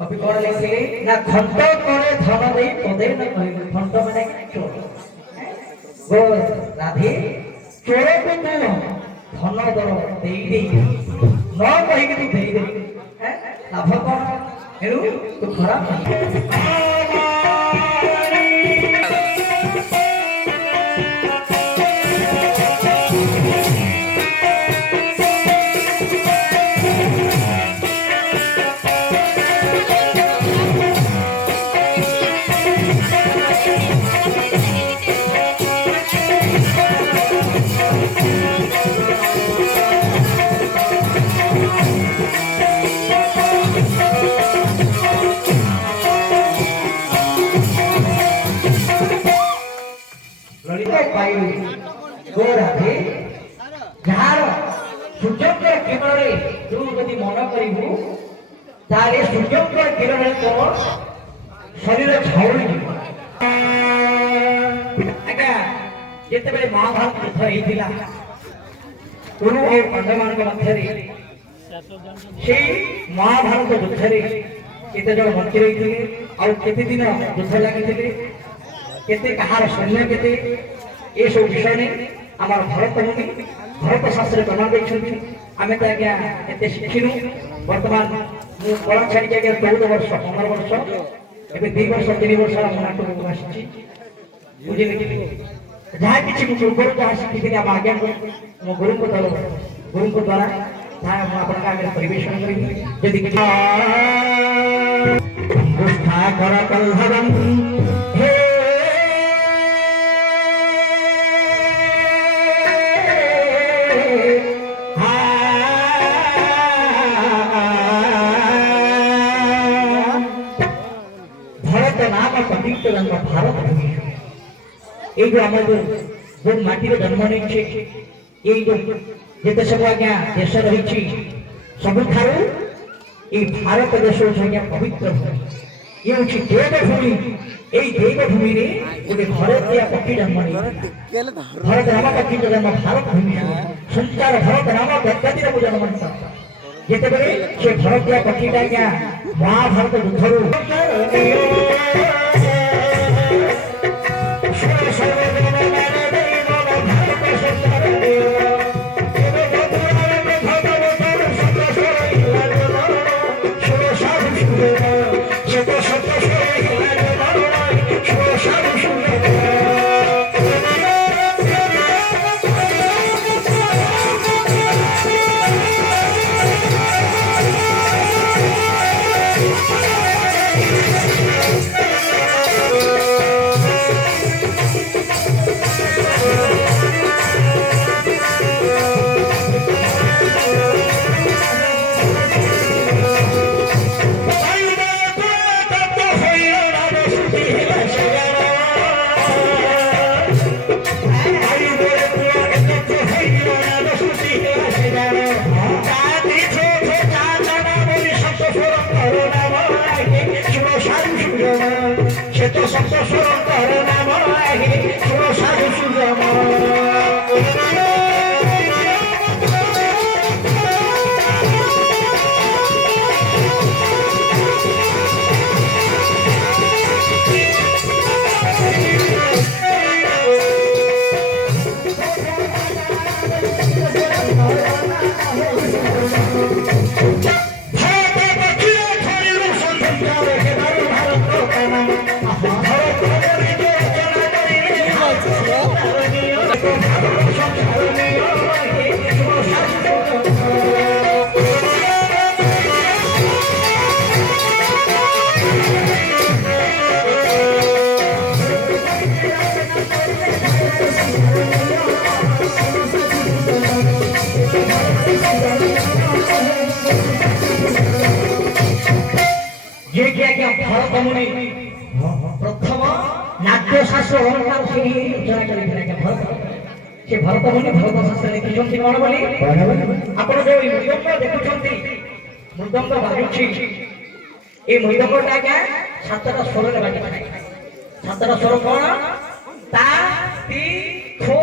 कवि कौन लिखिले ना खंड करे धन दे पदे न कहिबे खंड माने चोर गो राधे चोर को तू धन दर देई देई न कहि कि तू देई दे हैं लाभ कौन हेरु तू खराब गोराधे जार सूर्यकर किरण तू यदि मन करू तारे सूर्यकर किरण तोर शरीर झाउड़ी आज्ञा जिते बेले महाभारत युद्ध होइतिला कुरु और पांडवान मध्य महाभारत युद्ध केते जन बंची रही और केते दिन युद्ध लगी केते कहार सैन्य केते ये सब विषय नहीं आमार भारत भूमि भारत शास्त्र प्रमाण देखते आम तो आज्ञा एत शिखिनु बर्तमान मु कला छाड़ी आज्ञा 14 वर्ष 15 वर्ष एवं 2 वर्ष 3 वर्ष नाटक आसी बुझे जहाँ कि पूर्व जहाँ शिखी आम आज्ञा मो गुरु द्वारा आगे परिवेशन करी भारत भूमि ये जो आम जो माटी जन्म नहीं ये जो जिते सब आज्ञा देश रही सबुठ भारत देश आज्ञा पवित्र भूमि ये हूँ देवभूमि यही देवभूमि गोटे भारतीय पक्षी जन्म नहीं भारत नाम पक्षी जन्म भारत भूमि संसार भारत नाम गद्दादी को जन्म जिते से भारतीय पक्षी आज्ञा महाभारत युद्ध भारत मुनि प्रथम नाट्यशास्त्र अलंकार से रचना करते भारत मुनि भारत शास्त्र लिखिं कौन बोली आप जो मृदंग देखुं मृदंग बाजुची এই মৃদঙ্গটা আজ্ঞা সাতটা স্বরের বাকি থাকে। সাতটা স্বর কোন? তা, তি, খো,